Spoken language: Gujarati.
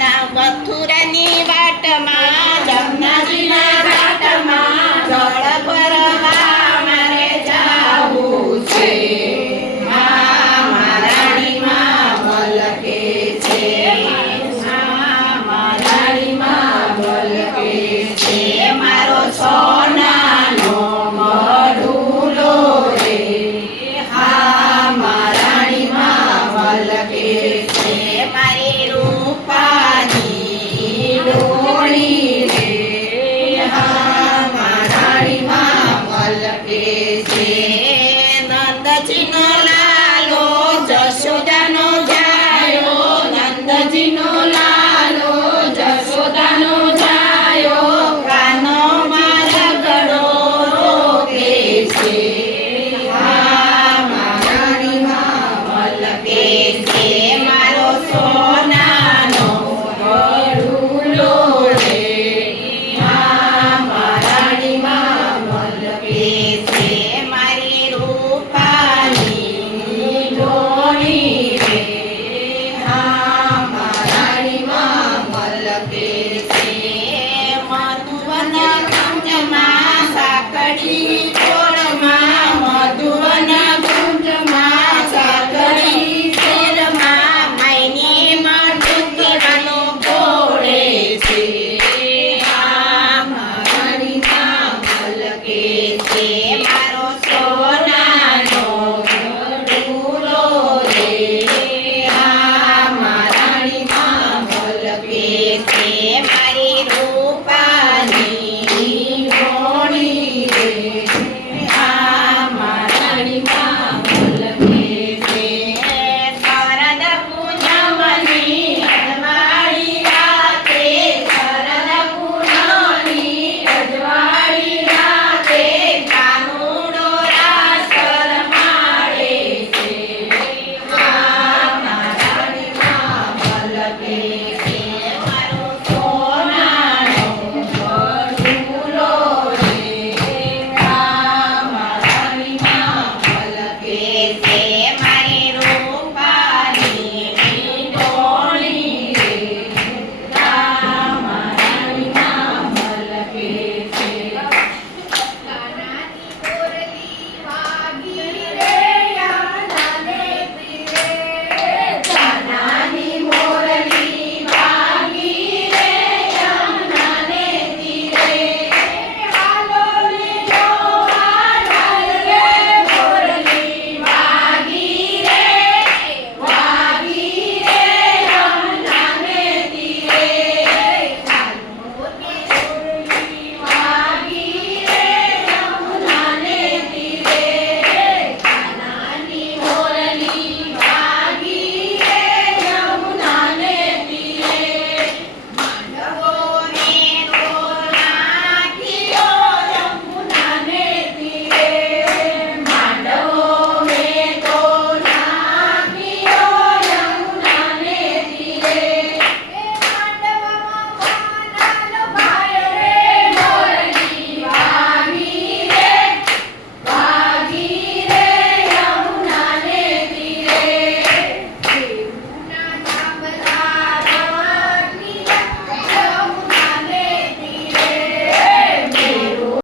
ના મથુરાની વાટમાં જમનાજીના ઘાટમાં જળ ભરવા મારે જાવું છે. મહારાણીમાં મલકે છે, મહારાણીમાં મલકે છે. મારો સોનાનો મઢુલો રે, મહારાણીમાં મલકે છે. મારી રૂપાની ડોળી રે, મહારાણીમાં મલકે છે. નંદજીનો લાલો જશોદાનો જાયો, નંદજીનો લાલો જશોદાનો જાયો. કાનો મારા ગળો રોકે છે, મહારાણીમાં મલકે છે. મારો સોનાનો મઢુલો રે, મહારાણીમાં મલકે છે. મારી રૂપાની ડોળી રે, મહારાણીમાં મલકે છે. મધુવન કુંજમાં સાંકળી કોળમાં, મધુવન કુંજમાં સાંકળી શેરમાં, માયની મઢુકીવાનો ઘોડે છે, મહારાણીમાં મલકે છે. મારો સોનાનો મઢુલો રે, મહારાણીમાં મલકે છે. મારી રૂપાની ડોળી રે, મહારાણીમાં મલકે છે. શરદ પૂનમની અજવાળી રાતે, શરદ પૂનમની અજવાળી રાતે, કાનુડો રાસ રમાડે છે, મહારાણીમાં મલકે